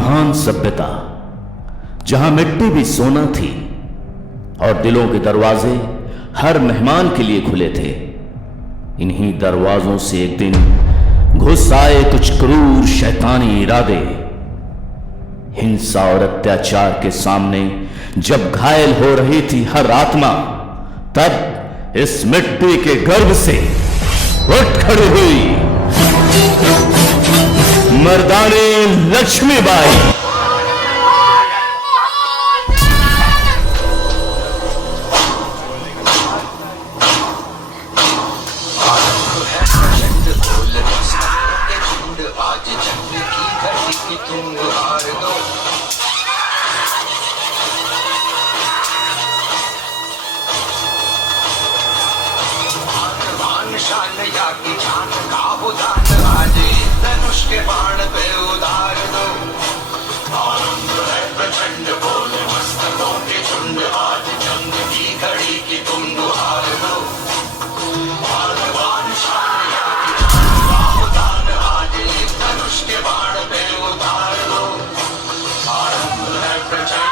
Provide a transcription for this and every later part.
महान सभ्यता जहां मिट्टी भी सोना थी और दिलों के दरवाजे हर मेहमान के लिए खुले थे, इन्हीं दरवाजों से एक दिन घुस आए कुछ क्रूर शैतानी इरादे। हिंसा और अत्याचार के सामने जब घायल हो रही थी हर आत्मा, तब इस मिट्टी के गर्भ से उठ खड़ी हुई मर्दानी लक्ष्मीबाई। धनुष के बाण पे उतार दो, आनंद है प्रचंड बोले मस्तकों के झुंड, आज जंग की घड़ी की तुम दुहार दो। भगवान शान आज धनुष के बाण पे उतार दो, आनंद है प्रचंड।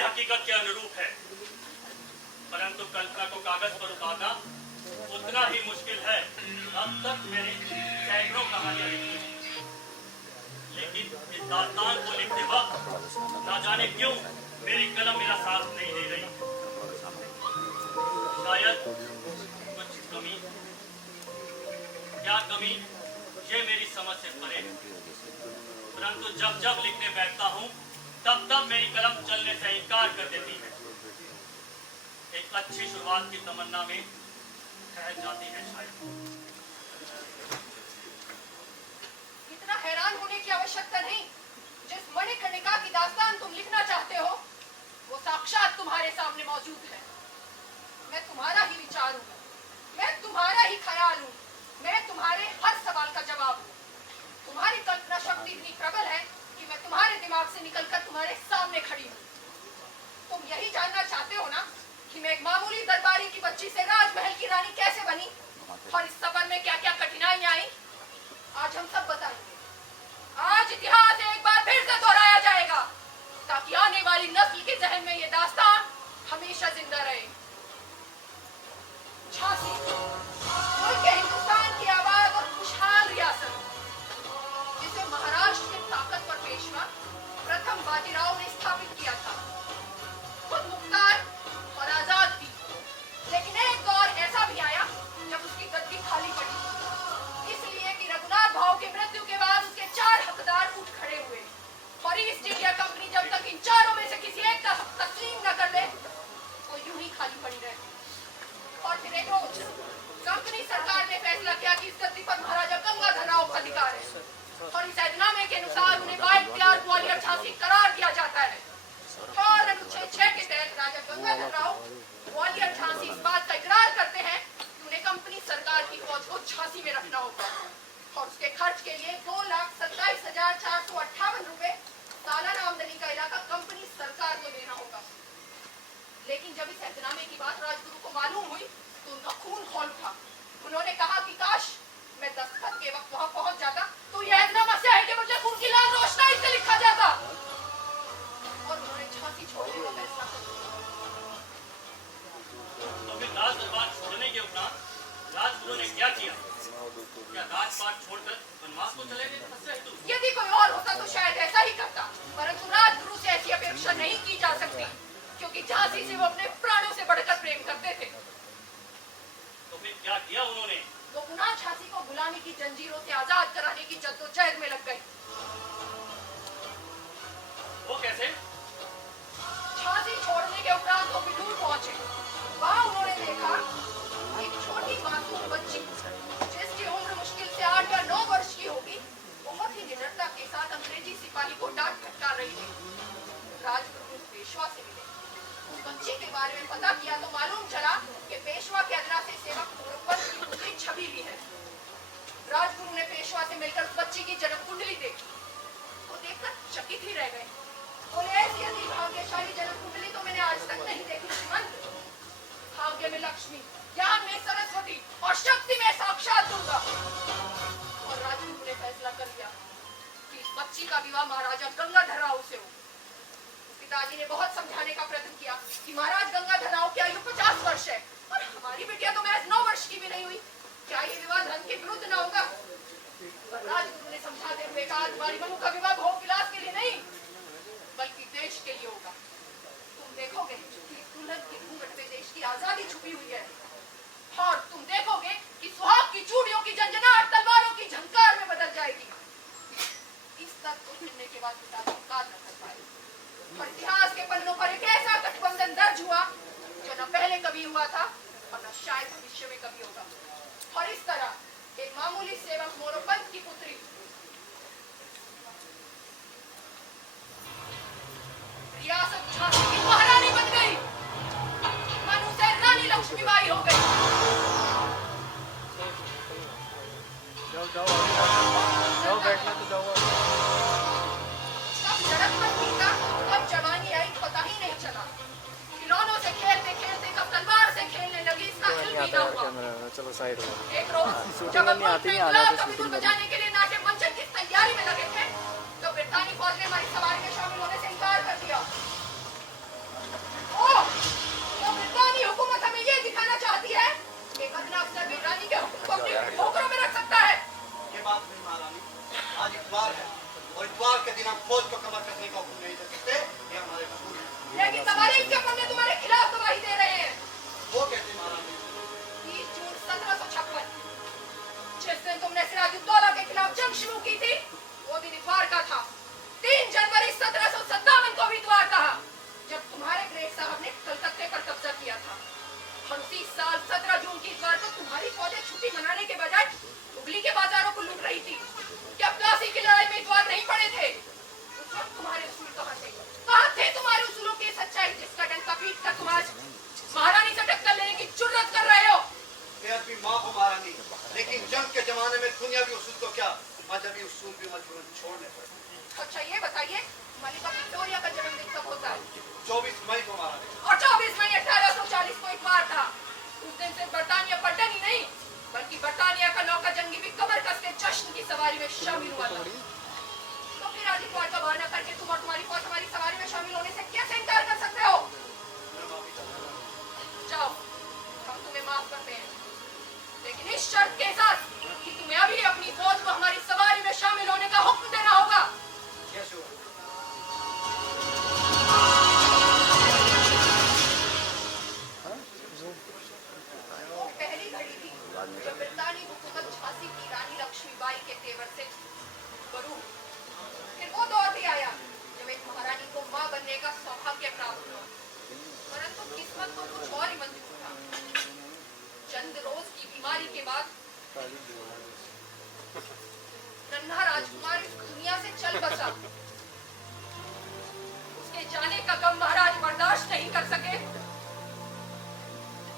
हकीकत के अनुरूप है, परंतु कल्पना को कागज पर उतारना उतना ही मुश्किल है। अब तक मैंने सैकड़ों कहानियां लिखी, लेकिन इस दास्तान को लिखते वक्त ना जाने क्यों मेरी कलम मेरा साथ नहीं दे रही। शायद कुछ कमी, क्या कमी ये मेरी समझ से परे, परंतु जब जब लिखने बैठता हूँ तब तब मेरी कलम चलने से इनकार कर देती है। एक अच्छी शुरुआत की तमन्ना में ठहर जाती है शायद। इतना हैरान होने की आवश्यकता नहीं। जिस मणिकर्णिका की दास्तान तुम लिखना चाहते हो वो साक्षात तुम्हारे सामने मौजूद है। मैं तुम्हारा ही विचार हूँ, मैं तुम्हारा ही ख्याल हूँ, मैं तुम्हारे हर सवाल का जवाब हूँ। तुम्हारी कल्पना शक्ति इतनी प्रबल है कि मैं तुम्हारे दिमाग से निकलकर तुम्हारे सामने खड़ी हूँ। तुम यही जानना चाहते हो ना कि मैं एक मामूली दरबारी की बच्ची से राजमहल की रानी कैसे बनी और इस सफर में क्या क्या कठिनाइयां आई। आज हम सब बताएंगे। आज इतिहास एक बार फिर से दोहराया जाएगा ताकि आने वाली नस्ल के जहन में ये दास्तान हमेशा जिंदा रहे। झांसी मुल्क हिंदुस्तान की आबाद और खुशहाल रियासत, जिसे महाराष्ट्र के ताकतवर पेशवा प्रथम बाजीराव ने स्थापित किया था। खुद मुख्तार और आजाद थी, लेकिन एक दौर ऐसा भी आया जब उसकी गद्दी खाली पड़ी, इसलिए कि रघुनाथ भाव की मृत्यु के बाद उसके 4 हकदार उठ खड़े हुए और ईस्ट इंडिया कंपनी जब तक इन चारों में से किसी एक का तस्लीम न कर ले वो यूं ही खाली पड़ी रहे। और फिर एक रोज कंपनी सरकार ने फैसला किया कि इस गद्दी पर महाराजा गंगाधर राव का अधिकार है और इस ऐतनामे के अनुसार उन्हें बाइख्तियार ग्वालियर झांसी करार दिया जाता है। और अनुच्छेद 6 के तहत राजा गंगाधर राव ग्वालियर झांसी इस बात का इकरार करते हैं कि उन्हें कंपनी सरकार की फौज को झांसी में रखना होगा और उसके खर्च के लिए 2,27,458 रुपए सालाना आमदनी का इलाका कंपनी सरकार को देना होगा। लेकिन जब इस ऐतनामे की बात राजगुरु को मालूम हुई तो उनका खून खौल उठा। उन्होंने कहा कि काश मैं दस्तखत के वक्त वहां पहुंच जाता तो यह ऐतनामा स्याही के मुझे खून की लाल रोशनाई से लिखा जाता। और उन्होंने झांसी छोड़ने का फैसला कर लिया। तो फिर राज दरबार छोड़ने के उपरांत राजगुरु ने क्या किया? क्या राजपाट क्योंकि झांसी से वो अपने प्राणों से बढ़कर प्रेम करते थे। तो फिर क्या किया उन्होंने? वो पुनः झांसी को गुलामी की जंजीरों से आजाद कराने की जद्दोजहद में लग गई। वो कैसे? झांसी छोड़ने के उपरांत वो बिठूर पहुंचे। वहां उन्होंने देखा एक छोटी मासूम बच्ची जिसकी उम्र मुश्किल से 8 या 9 वर्ष की होगी, बहुत ही निडरता के साथ अंग्रेजी सिपाही को डांट फटकार रही थी। राजगुरु उस पेशवा से मिले। उस बच्ची के बारे में पता किया तो मालूम चला कि पेशवा के अदरा से सेवक मोरपंत की पुत्री छबीली है। राजगुरु ने पेशवा से मिलकर उस बच्ची की जन्म कुंडली देखी। वो देखकर चकित ही रह गए। बोले, ऐसी अति भाग्यशाली जन्म कुंडली तो मैंने आज तक नहीं देखी श्रीमंत। भाग्य में लक्ष्मी, ज्ञान में सरस्वती और शक्ति में साक्षात दुर्गा। और राजगुरु ने फैसला कर लिया कि इस बच्ची का विवाह महाराजा गंगाधर राव से हो। पिताजी ने बहुत समझाने का प्रयत्न किया कि महाराज गंगाधर राव की आयु 50 वर्ष है और हमारी बिटिया तो महज 9 वर्ष की भी नहीं हुई। क्या ये विवाह धन के विरुद्ध न होगा? पर राजगुरु ने समझाते हुए कहा, तुम्हारी बहू का विवाह भोग विलास के लिए नहीं बल्कि देश के लिए होगा। तुम देखोगे कि दुल्हन के घूंघट में देश की आजादी छुपी हुई है और तुम देखोगे कि सुहाग की चूड़ियों की झंझनाहट तलवारों की झंकार में बदल जाएगी। इस तक को सुनने के बाद पिताजी इंकार न कर पाए। और इतिहास के पन्नों पर एक ऐसा गठबंधन दर्ज हुआ जो न पहले कभी हुआ था और न शायद भविष्य में कभी होगा। और इस तरह एक मामूली सेवक मोरोपंत की पुत्री रियासत झांसी की महारानी बन गई। मनु से रानी लक्ष्मीबाई हो गई। जाओ बैठना तो जाओ। कब लड़कपन बीता, कब जवानी आई, पता ही नहीं चला। खिलौनों से खेलते खेलते कब तलवार से खेलने लगी, इसका हिल भी ना हुआ। चलो साइड हो। एक रोज जब अपन का विदुर बजाने के लिए नाट्य मंचन की तैयारी में लगे थे तो ब्रिटानी फौज ने हमारी सवारी में शामिल होने से इनकार कर दिया। ओह, तो ब्रिटानी हुकूमत हमें ये दिखाना चाहती है कि अदना अफसर भी रानी के हुक्म को अपनी ठोकरों में रख सकता है। ये बात नहीं महारानी, आज इतवार है और इतवार के दिन हम फौज को कमर कसने का हुक्म नहीं दे सकते। ये हमारे उसूल है। लेकिन तवारीख के पन्ने तुम्हारे खिलाफ गवाही दे रहे हैं। वो कैसे महारानी? 30 जून 1756 जिस दिन तुमने सिराजुद्दौला के खिलाफ जंग शुरू की थी, वो दिन इतवार का था। 3 जनवरी 1757 को भी इतवार कहा जब तुम्हारे ग्रेट साहब ने कलकत्ते पर कब्जा किया था। और उसी साल 17 जून की इतवार को तुम्हारी फौजें छुट्टी मनाने के बजाय हुगली के बाजारों को लूट रही थी। क्या प्लासी की लड़ाई में इतवार नहीं पड़े थे? उस वक्त तुम्हारे उसूल कहाँ थे? कहाँ थे तुम्हारे उसूलों की सच्चाई जिसका डंका पीट कर तुम आज महारानी से टक्कर लेने की जुर्रत कर रहे हो? बेअदबी माफ हो महारानी, लेकिन जंग के जमाने में दुनियावी उसूल तो क्या, मजहबी उसूल भी मजबूरन छोड़ने पड़ते। अच्छा ये बताइए, मलिका विक्टोरिया का जन्मदिन कब होता है? 24 मई को महारानी। और 24 मई 1840 को इतवार था। उस दिन सिर्फ बर्तानिया पलटन ही नहीं बल्कि बर्तानिया का नौका जंगी भी कमर कस के जश्न की सवारी में शामिल हुआ था। तो फिर आज इतवार का बहाना करके तुम और तुम्हारी फौज हमारी सवारी में शामिल होने से कैसे इनकार कर सकते हो? जाओ, हम तुम्हें माफ करते हैं, लेकिन इस शर्त के साथ कि तुम्हें अभी अपनी फौज को हमारी सवारी में शामिल होने का हुक्म देना होगा। कैसे हुआ? वो पहली घड़ी थी जब ब्रिटानी हुकूमत झांसी की रानी लक्ष्मीबाई के तेवर से बरू। फिर वो दौर भी आया जब एक महारानी को मां बनने का सौभाग्य प्राप्त हुआ, परंतु किस्मत को कुछ और ही मंजूर था। चंद रोज की बीमारी के बाद नन्हा राजकुमार इस दुनिया से चल बसा। उसके जाने का गम महाराज बर्दाश्त नहीं कर सके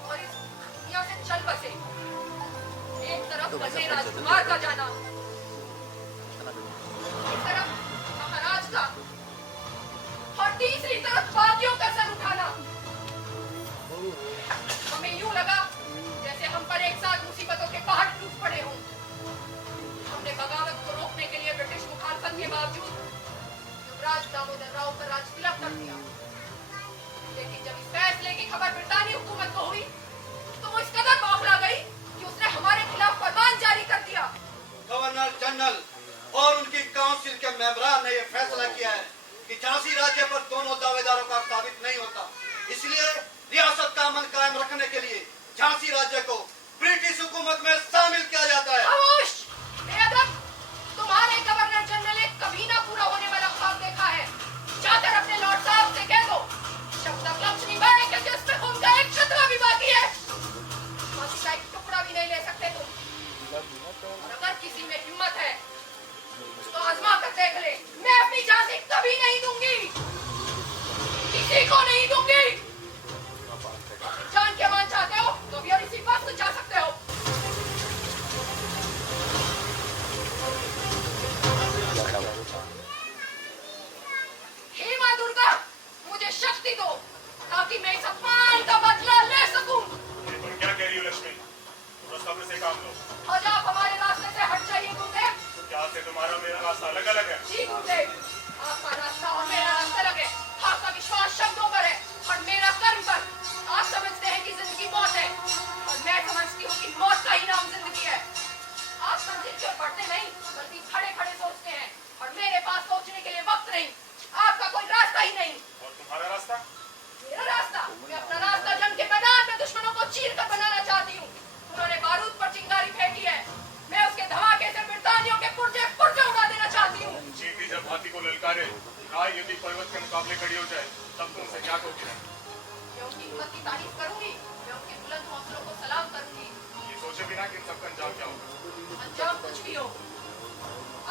और इस दुनिया से चल बसे। एक तरफ नन्हे राजकुमार का जाना, एक तरफ महाराज का और तीसरी तरफ बाकियों का सर उठाना। हमें यूं लगा जैसे हम पर एक साथ मुसीबतों के पहाड़ टूट पड़े हों। हमने बगावत को रोकने के लिए ब्रिटिश मुखालफत के बावजूद युवराज दामोदर राव पर राज तिलक कर दिया। लेकिन जब इस फैसले की खबर ब्रिटानी हुकूमत को हुई तो वो इस कदर बौखला गई कि उसने हमारे खिलाफ फरमान जारी कर दिया। गवर्नर जनरल और उनकी काउंसिल के मेंबरान ने यह फैसला किया है कि झांसी राज्य पर दोनों दावेदारों का साबित नहीं होता। इसलिए रियासत का अमन कायम रखने के लिए झांसी राज्य को ब्रिटिश हुकूमत में शामिल किया जाता है। खामोश! बेअदब! तुम्हारे गवर्नर जनरल ने कभी ना पूरा होने वाला ख्वाब देखा है। जाकर अपने लॉर्ड साहब से कह दो, जब तक लक्ष्मीबाई के जिस्म खून का एक कतरा भी बाकी है, फांसी का एक टुकड़ा भी नहीं ले सकते तुम। और अगर किसी में हिम्मत है, तो आजमा कर देख ले। मैं अपनी झांसी कभी नहीं दूंगी, किसी को नहीं दूंगी। जान के मान चाहते हो तो भी और इसी वक्त जा सकते हो। हे मां दुर्गा, मुझे शक्ति दो ताकि मैं इस अपमान का बदला ले सकूं। ये तुम क्या कह रही हो लक्ष्मी? तो सब्र से काम लो। और आप हमारे रास्ते से हट जाइए गुरुदेव। क्या से तुम्हारा मेरा रास्ता अलग अलग है? जी गुरुदेव, आपका रास्ता और मेरा रास्ता अलग है। आपका विश्वास शब्दों पर है और मेरा कर्म पर। आप समझते हैं कि जिंदगी मौत है और मैं समझती हूँ कि मौत का ही नाम जिंदगी है। आप मंजिल की ओर बढ़ते नहीं बल्कि खड़े खड़े सोचते हैं और मेरे पास सोचने के लिए वक्त नहीं। आपका कोई रास्ता ही नहीं। और तुम्हारा रास्ता? मेरा रास्ता? मैं अपना रास्ता जंग के मैदान में दुश्मनों को चीर कर बनाना चाहती हूँ। उन्होंने बारूद पर चिंगारी फेंकी है, मैं उसके धमाके से ब्रिटानियों के पुर्जे पुर्जे उड़ा देना चाहती हूँ। चींटी जब हाथी को ललकारे, गाय यदि पर्वत के मुकाबले खड़ी हो जाए, तब तुमसे क्या कहोगे? मैं उनकी हिम्मत की तारीफ करूंगी, मैं उनके बुलंद हौसलों को सलाम करूंगी। ये सोचे बिना कि इन सबका अंजाम क्या होगा? अंजाम कुछ भी हो,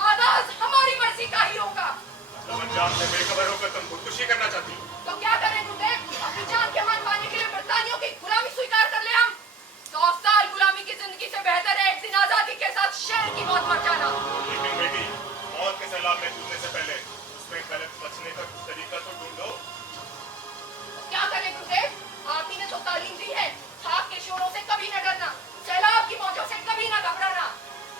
आगाज हमारी मर्जी का ही होगा। मतलब अंजाम से बेखबर होकर तुम खुदकुशी करना चाहती हो? तो क्या करें गुरुदेव? अपनी जान के मान पाने के लिए ब्रिटानियों की गुलामी स्वीकार कर ले हम। 100 साल गुलामी की जिंदगी से बेहतर है एक दिन आजादी के साथ शेर की मौत मर जाना। लेकिन बेटी, मौत के सैलाब में कूदने से पहले उसमें गलत बचने का तरीका तो ढूंढो। क्या करें गुरुदेव? आप ही ने तो तालीम दी है, खाक के शोरों से कभी न डरना, सैलाब की मौजों से कभी न घबराना,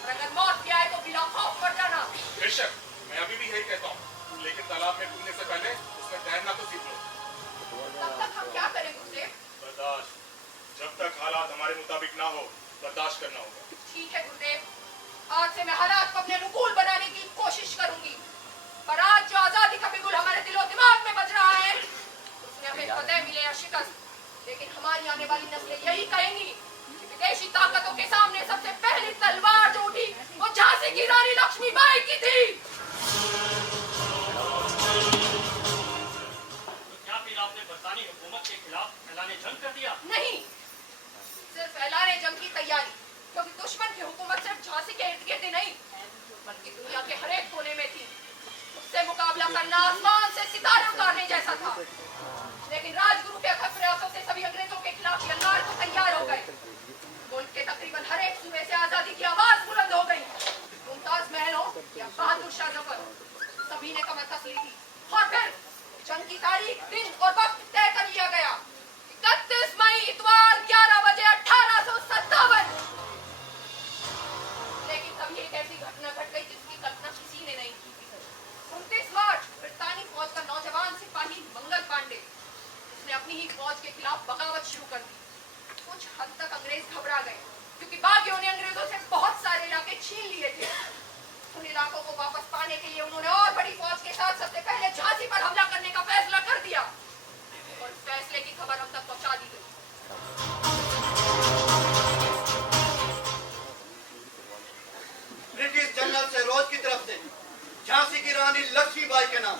और अगर मौत भी आए तो बिला खौफ मर जाना। बेशक, मैं अभी भी यही कहता हूँ, लेकिन तालाब में कूदने से पहले उसमें तैरना तो सीख लो। तब तक हम क्या करें गुरुदेव? बर्दाश्त। जब तक हालात हमारे मुताबिक ना हो, बर्दाश्त करना होगा। ठीक है गुरुदेव, आज से मैं हालात को अपने अनुकूल बनाने की कोशिश करूंगी। पर आज जो आजादी का बिगुल हमारे दिलो दिमाग में बज रहा है, उसने हमें फतेह मिले या शिकस्त, लेकिन हमारी आने वाली नस्लें यही कहेंगी कि विदेशी ताकतों के सामने सबसे पहली तलवार जो उठी वो झांसी की रानी लक्ष्मीबाई की थी। तो क्या फिर आपने बरतानी हुकूमत के खिलाफ ऐलाने जंग कर दिया? नहीं, सिर्फ ऐलाने जंग की तैयारी, क्योंकि दुश्मन की हुकूमत सिर्फ झांसी के इर्द गिर्द नहीं बल्कि दुनिया के हर एक कोने में थी। उससे मुकाबला करना आसमान से सितारे उतारने जैसा था। लेकिन राजगुरु के अथक प्रयासों से सभी अंग्रेजों के खिलाफ यलगार को तैयार हो गए। मुल्क के तकरीबन हर एक सूबे से आजादी की आवाज बुलंद हो गई। मुमताज महल हो या बहादुर शाह जफर, सभी ने कमर कस ली थी। और फिर जंग की तारीख, दिन और वक्त तय कर लिया गया। 31 मई इतवार 11 बजे 1857। लेकिन तभी एक ऐसी घटना घट गई जिसकी कल्पना किसी ने नहीं की थी। 29 मार्च ब्रिटानी फौज का नौजवान सिपाही मंगल पांडे, उसने अपनी ही फौज के खिलाफ बगावत शुरू कर दी। कुछ हद तक अंग्रेज घबरा गए क्योंकि बागियों ने अंग्रेजों से बहुत सारे इलाके छीन लिए थे। उन इलाकों को वापस पाने के लिए उन्होंने और बड़ी फौज के साथ सबसे पहले झांसी पर हमला करने का फैसला कर दिया और इस फैसले की खबर हम तक पहुंचा दी गई। ब्रिटिश जनरल से रोज की तरफ से झांसी की रानी लक्ष्मीबाई के नाम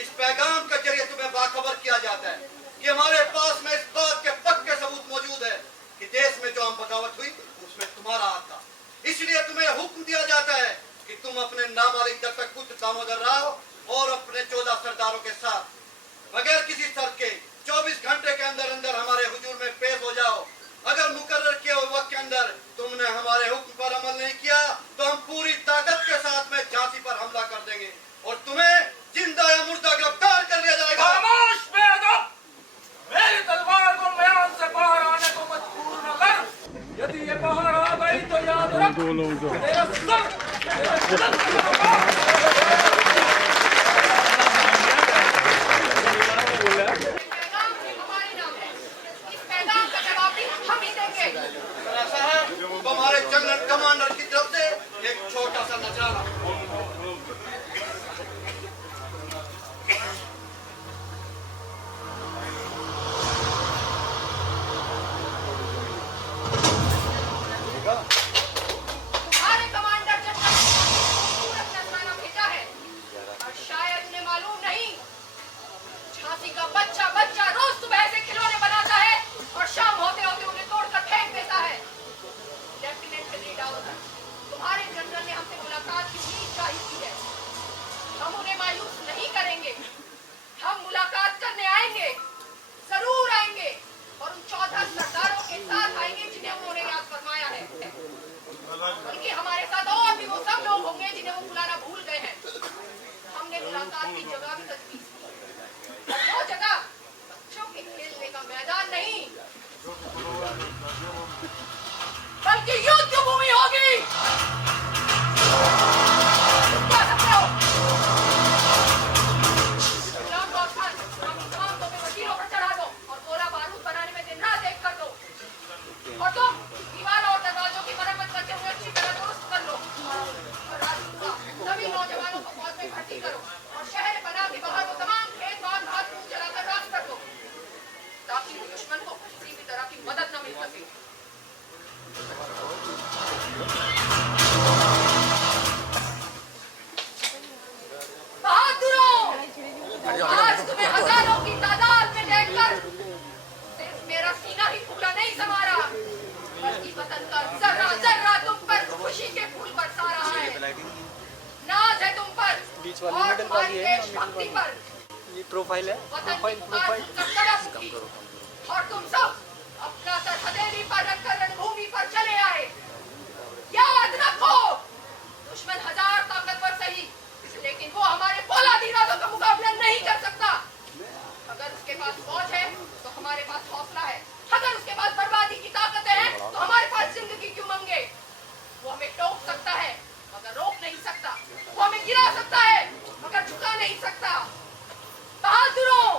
इस पैगाम के जरिए तुम्हें बाखबर किया जाता है कि हमारे पास में इस बात के पक्के सबूत मौजूद है कि देश में जो हम बगावत हुई उसमें तुम्हारा हाथ था। इसलिए तुम्हें हुक्म दिया जाता है कि तुम अपने नाबालिग दल तक खुद दामोदर राव और अपने 14 सरदारों के साथ बगैर किसी शर्त के 24 घंटे के अंदर अंदर हमारे हुजूर में पेश हो जाओ। अगर मुकर्रर किए हुए वक्त के अंदर तुमने हमारे हुक्म पर अमल नहीं किया तो हम पूरी ताकत के साथ में झांसी पर हमला कर देंगे और तुम्हें जिंदा या मुर्दा गिरफ्तार कर लिया जाएगा। खामोश बेअदब! मेरी तलवार को म्यान से बाहर आने को मजबूर न कर। यदि ये बाहर आ गई तो याद रख तेरा सर तेरे बुलंद करूंगा। पैगाम सिर्फ हमारी नाम है, इस पैगाम का जवाब भी हम ही देंगे। ऐसा है तो हमारे जनरल कमांडर की तरफ से एक छोटा सा नजराना। वतन का जर्रा जर्रा तुम पर खुशी के फूल बरसा रहा है। नाज है तुम पर बीच वाली और मिडिल वाली तुम्हारी है देशभक्ति पर। ये प्रोफाइल है, वतन प्रोफाइल की पुकार प्रोफाइल सुनकर तड़प उठी और तुम सब अपना सर हथेली पर रखकर रणभूमि पर चले आए। याद रखो, दुश्मन हजार ताकतवर सही, लेकिन वो हमारे फौलादी इरादों का मुकाबला नहीं कर सकता। अगर उसके पास फौज है तो हमारे पास हौसला है, अगर उसके पास बर्बादी की ताकत है तो हमारे पास जिंदगी की उमंग है। वो हमें टोक सकता है मगर रोक नहीं सकता, वो हमें गिरा सकता है मगर झुका नहीं सकता। बहादुरों,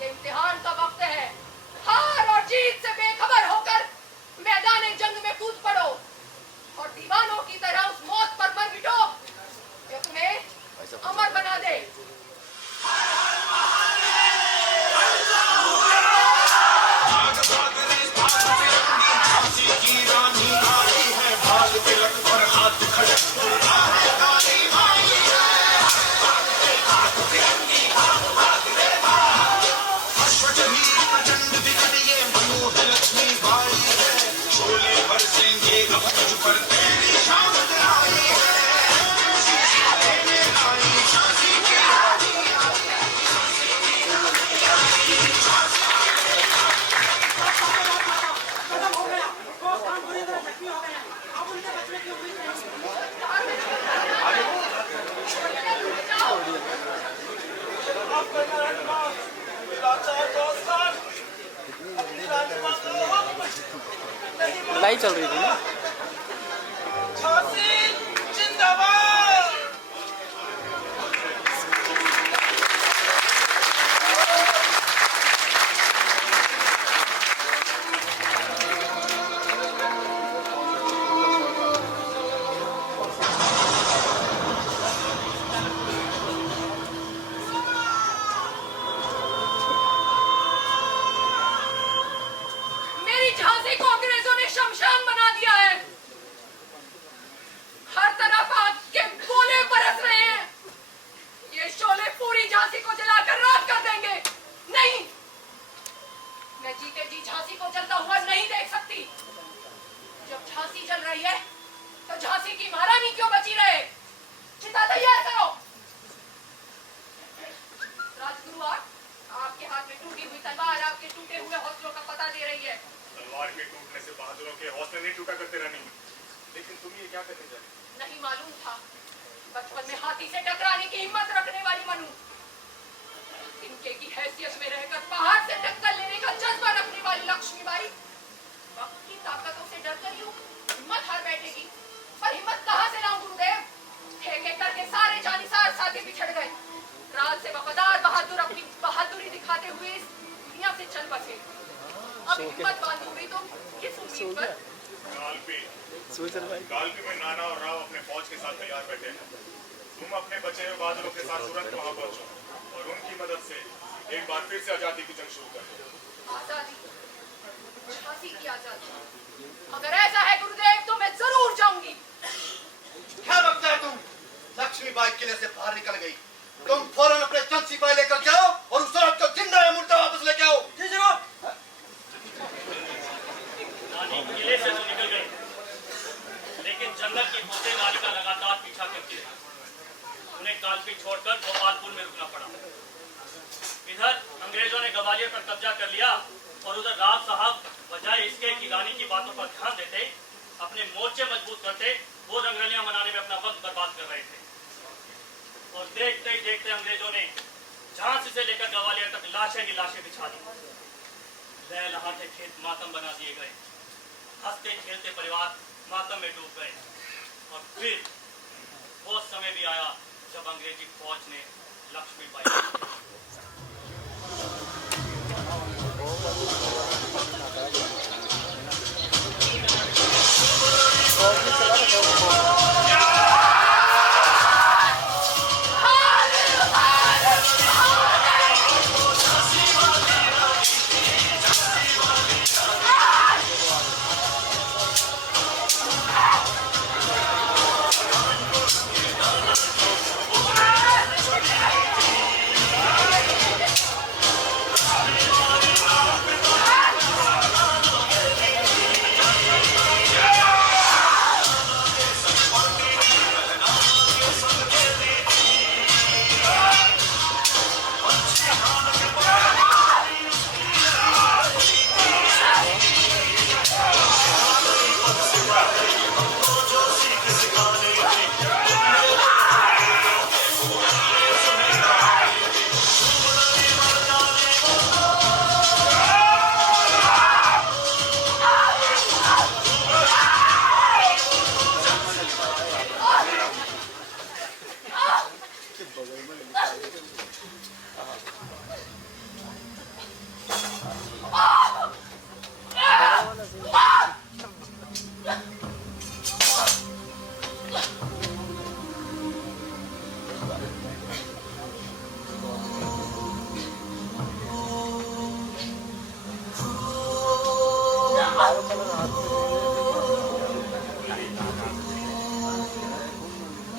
ये इम्तिहान का वक्त है। हार और जीत से बेखबर होकर मैदान जंग में कूद पड़ो और दीवानों की तरह उस मौत पर मर मिटो जो तुम्हें अमर बना दे। लड़ाई चल रही थी ना। झांसी जिंदाबाद। मेरी झांसी को अंग्रेजों ने शमशान बना दिया है। हर तरफ आग के गोले बरस रहे हैं। ये शोले पूरी झांसी को जलाकर राख कर देंगे। नहीं, मैं जीते जी झांसी को जलता हुआ नहीं देख सकती। जब झांसी जल रही है तो झांसी की महारानी क्यों बची रहे? चिता तैयार करो। राजगुरु, आपके हाथ में टूटी हुई तलवार आपके टूटे हुए हौसलों का पता दे रही है। तलवार के टूटने से बहादुरों के हौसले नहीं टूटा करते रानी, लेकिन तुम ये क्या करने जा रही? नहीं मालूम था बचपन में हाथी से टकराने की हिम्मत रखने वाली मनु, इनके की हैसियत में रहकर पहाड़ से टक्कर लेने का जज्बा रखने वाली लक्ष्मीबाई वक्त की ताकतों से डरकर यूं हिम्मत हार बैठेगी। पर हिम्मत कहाँ से लाऊं गुरुदेव? एक एक करके सारे जानिसार साथी बिछड़ गए। रात से वफादार बहादुर अपनी बहादुरी दिखाते हुए इस दुनिया से चल बसे। अब हिम्मत बांधोगे तुम किस उम्मीद पर? गालपी में नाना और राव अपने फौज के साथ तैयार बैठे हैं। तुम अपने बचे हुए बहादुरों के साथ तुरंत वहां पहुंचो और उनकी मदद से एक बार फिर से आजादी की जंग शुरू कर दो। आजादी, झांसी की आजादी। अगर ऐसा है गुरुदेव तो मैं जरूर जाऊंगी। क्या लगता है तुम? लक्ष्मीबाई किले से बाहर निकल गई। तुम फौरन अपने चंद सिपाही लेकर जाओ और उस औरत को जिंदा या मुर्दा वापस लेके आओ। रानी किले से तो निकल गई, लेकिन जंगल की फौजें नारी का लगातार पीछा करती रही। उन्हें कालपी छोड़कर गोपालपुर में रुकना पड़ा। इधर अंग्रेजों ने ग्वालियर पर कब्जा कर लिया और उधर राव साहब बजाय इसके कि रानी की बातों पर ध्यान देते, अपने मोर्चे मजबूत करते, वो रंगरलियां मनाने में अपना वक्त बर्बाद कर रहे थे। और देखते ही देखते अंग्रेजों ने झांसी से लेकर ग्वालियर तक लाशें की लाशें बिछा दी। लहलहाते खेत मातम बना दिए गए। हंसते खेलते परिवार मातम में डूब गए। और फिर वो समय भी आया जब अंग्रेजी फौज ने लक्ष्मीबाई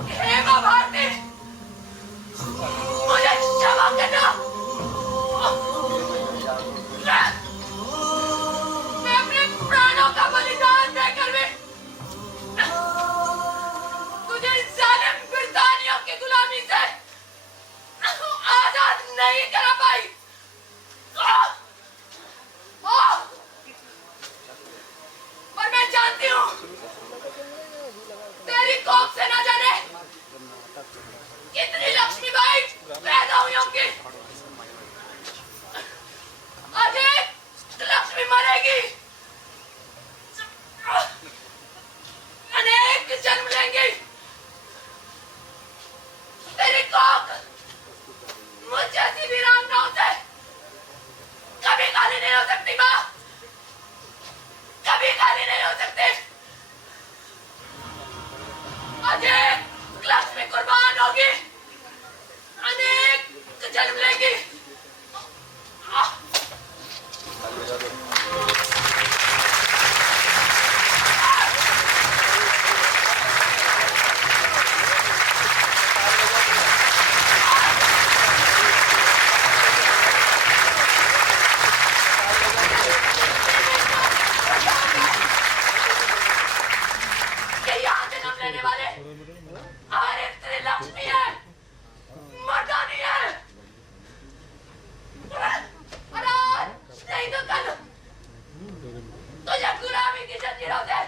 हेमा भारती, मुझे क्षमा करना। मैं अपने प्राणों का बलिदान देकर भी तुझे जालिम ब्रिटानियों की गुलामी से आजाद नहीं करा पाई। और मैं जानती हूँ तेरी कोख से ना जाने कितनी लक्ष्मीबाई पैदा हुई होंगी। आज एक लक्ष्मी मरेगी, अनेक जन्म लेंगे। तेरी कोख मुझ जैसी वीरांगनाओं से कभी खाली नहीं हो सकती माँ, कभी खाली नहीं हो सकती। आज एक लक्ष्मी कुर्बान होगी, अनेक जन्म लेंगी। ये यहाँ जन्म लेने वाले हर एक स्त्री लक्ष्मी है, मर्दानी है। और आज नहीं तो कल तुझे गुलामी की जंजीरों से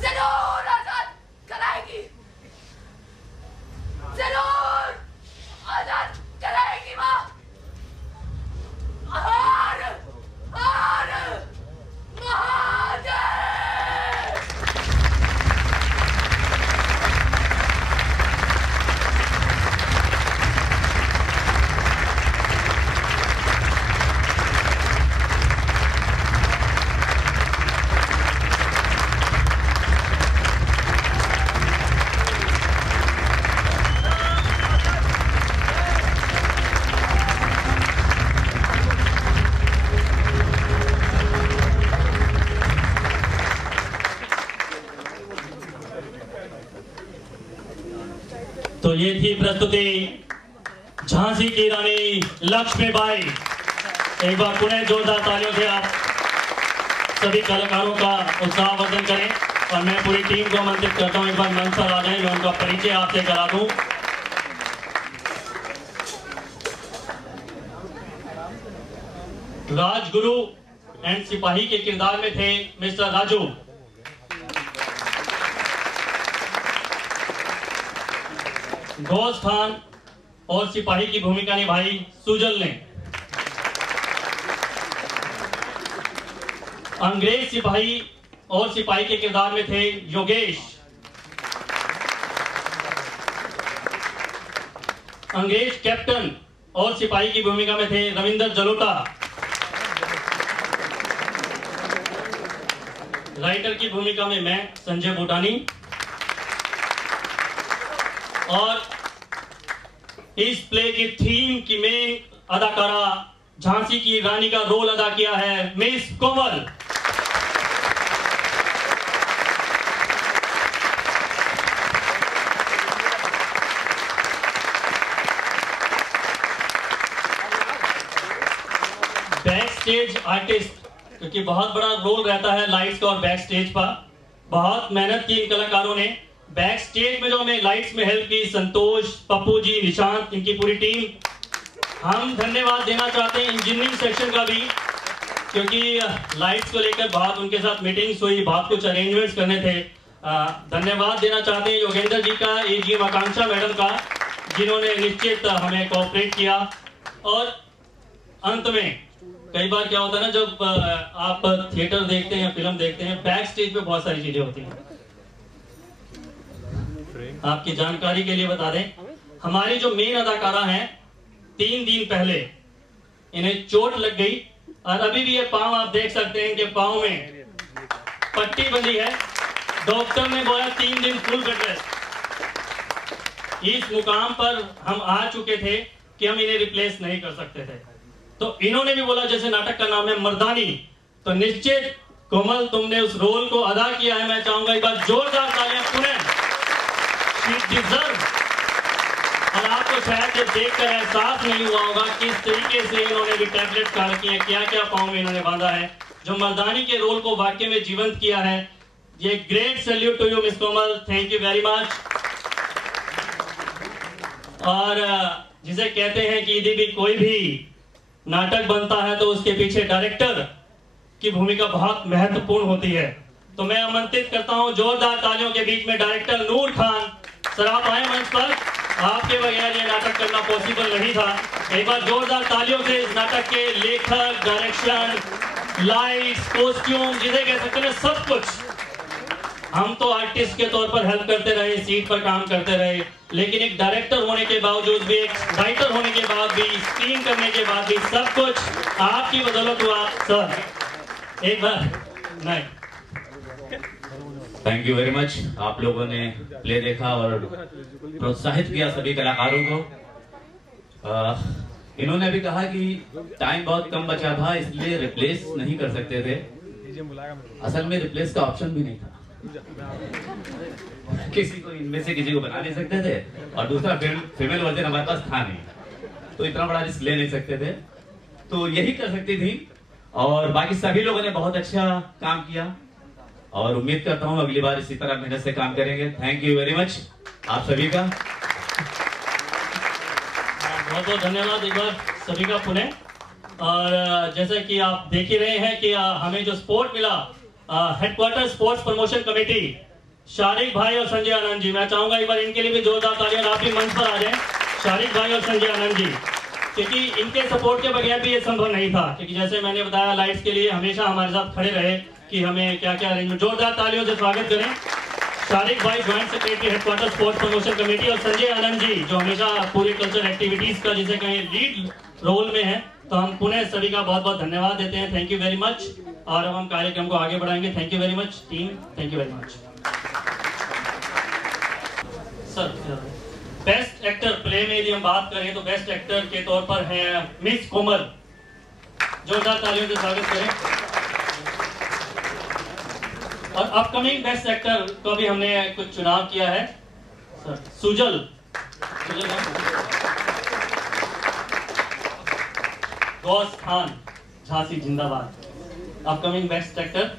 जरूर आजाद कराएगी, जरूर आजाद कराएगी माँ। हर हर महादेव। तो ये थी प्रस्तुति झांसी की रानी लक्ष्मीबाई। एक बार पुनः जोरदार तालियों से आप सभी कलाकारों का उत्साहवर्धन करें। और मैं पूरी टीम को आमंत्रित करता हूं, एक बार मंच पर आ जाएं, मैं उनका परिचय आपसे करा दूं। राजगुरु एंड सिपाही के किरदार में थे मिस्टर राजू। गौस खान और सिपाही की भूमिका निभाई सुजल ने। अंग्रेज सिपाही और सिपाही के किरदार में थे योगेश। अंग्रेज कैप्टन और सिपाही की भूमिका में थे रविंदर जलोटा। राइटर की भूमिका में मैं संजय भूटानी। और इस प्ले की थीम की मेन अदाकारा झांसी की रानी का रोल अदा किया है मिस कोमल। बैक स्टेज आर्टिस्ट, क्योंकि बहुत बड़ा रोल रहता है लाइट्स का और बैक स्टेज पर, बहुत मेहनत की इन कलाकारों ने। बैक स्टेज में जो हमें लाइट्स में हेल्प की, संतोष, पप्पू जी, निशांत, इनकी पूरी टीम। हम धन्यवाद देना चाहते हैं इंजीनियरिंग सेक्शन का भी, क्योंकि लाइट्स को लेकर बहुत उनके साथ मीटिंग्स हुई, बहुत कुछ अरेंजमेंट्स करने थे। धन्यवाद देना चाहते हैं योगेंद्र जी का, एजीएम आकांक्षा मैडम का, जिन्होंने निश्चित हमें कोऑपरेट किया। और अंत में कई बार क्या होता है ना, जब आप थिएटर देखते हैं, फिल्म देखते हैं, बैक स्टेज पे बहुत सारी चीजें होती हैं। आपकी जानकारी के लिए बता दें, हमारी जो मेन अदाकारा हैं, 3 दिन पहले इन्हें चोट लग गई और अभी भी ये पांव आप देख सकते हैं कि पांव में पट्टी बंधी है। डॉक्टर ने बोला 3 दिन फुल बेड रेस्ट। इस मुकाम पर हम आ चुके थे कि हम इन्हें रिप्लेस नहीं कर सकते थे, तो इन्होंने भी बोला, जैसे नाटक का नाम है मर्दानी, तो निश्चित कोमल तुमने उस रोल को अदा किया है। मैं चाहूंगा एक बार जोरदार तालियां पुनः। She deserve. और आपको शायद ये देखकर एहसास नहीं हुआ होगा किस तरीके से इन्होंने भी टैबलेट खा रखी है, क्या क्या पाँव में इन्होंने बांधा है, जो मर्दानी के रोल को वाकई में जीवंत किया है। ये great salute to you miss Komal, thank you very much. और जिसे कहते हैं कि यदि भी कोई भी नाटक बनता है तो उसके पीछे डायरेक्टर की भूमिका बहुत महत्वपूर्ण होती है। तो मैं आमंत्रित करता हूं जोरदार तालियों के बीच में डायरेक्टर नूर खान सर, आप आए मंच पर। आपके बगैर ये नाटक करना पॉसिबल नहीं था। एक बार जोरदार तालियों से इस नाटक के लेखक, डायरेक्शन, लाइट्स, कॉस्ट्यूम, जिसे कह सकते हैं सब कुछ, हम तो आर्टिस्ट के तौर पर हेल्प करते रहे, सीट पर काम करते रहे, लेकिन एक डायरेक्टर होने के बावजूद भी, एक राइटर होने के बाद भी, स्क्रीन करने के बाद भी सब कुछ आपकी बदौलत हुआ सर। एक बार नहीं, थैंक यू वेरी मच। आप लोगों ने प्ले देखा और प्रोत्साहित किया सभी कलाकारों को। इन्होंने भी कहा कि टाइम बहुत कम बचा था, इसलिए रिप्लेस नहीं कर सकते थे। असल में रिप्लेस का ऑप्शन भी नहीं था। किसी को इनमें से किसी को बना नहीं सकते थे, और दूसरा फीमेल वर्जन हमारे पास था नहीं, तो इतना बड़ा रिस्क ले नहीं सकते थे, तो यही कर सकती थी। और बाकी सभी लोगों ने बहुत अच्छा काम किया और उम्मीद करता हूं अगली बार इसी तरह मेहनत से काम करेंगे। थैंक यू वेरी मच आप सभी का। बहुत बहुत धन्यवाद एक बार सभी का पुनः। और जैसे कि आप देख ही रहे हैं कि हमें जो सपोर्ट मिला headquarter sports promotion committee, Shariq भाई और संजय आनंद जी, मैं चाहूंगा एक बार इनके लिए भी जोरदार तालियां। आप भी मंच पर आ जाएं, शारिक भाई और संजय आनंद जी, क्योंकि इनके सपोर्ट के बगैर भी ये संभव नहीं था। क्योंकि जैसे मैंने बताया, लाइट्स के लिए हमेशा हमारे साथ खड़े रहे कि हमें क्या क्या अरेंजमेंट। जोरदार तालियों से स्वागत करें शारिक भाई, joint secretary headquarter sports promotion committee, और संजय आनंद जी जो हमेशा पूरी कल्चर एक्टिविटीज का जिसे कहें लीड रोल में है। तो हम पुनः सभी का बहुत बहुत धन्यवाद देते हैं। Thank you very much. और अब हम कार्यक्रम को आगे बढ़ाएंगे। Thank you very much team, thank you very much. Sir, best actor play में यदि हम बात करें तो बेस्ट एक्टर के तौर पर है मिस कोमल। जोरदार तालियों से स्वागत करें। और अपकमिंग बेस्ट एक्टर को भी हमने कुछ चुनाव किया है। सर, सुजल गौस खान, झांसी जिंदाबाद, अपकमिंग बेस्ट एक्टर।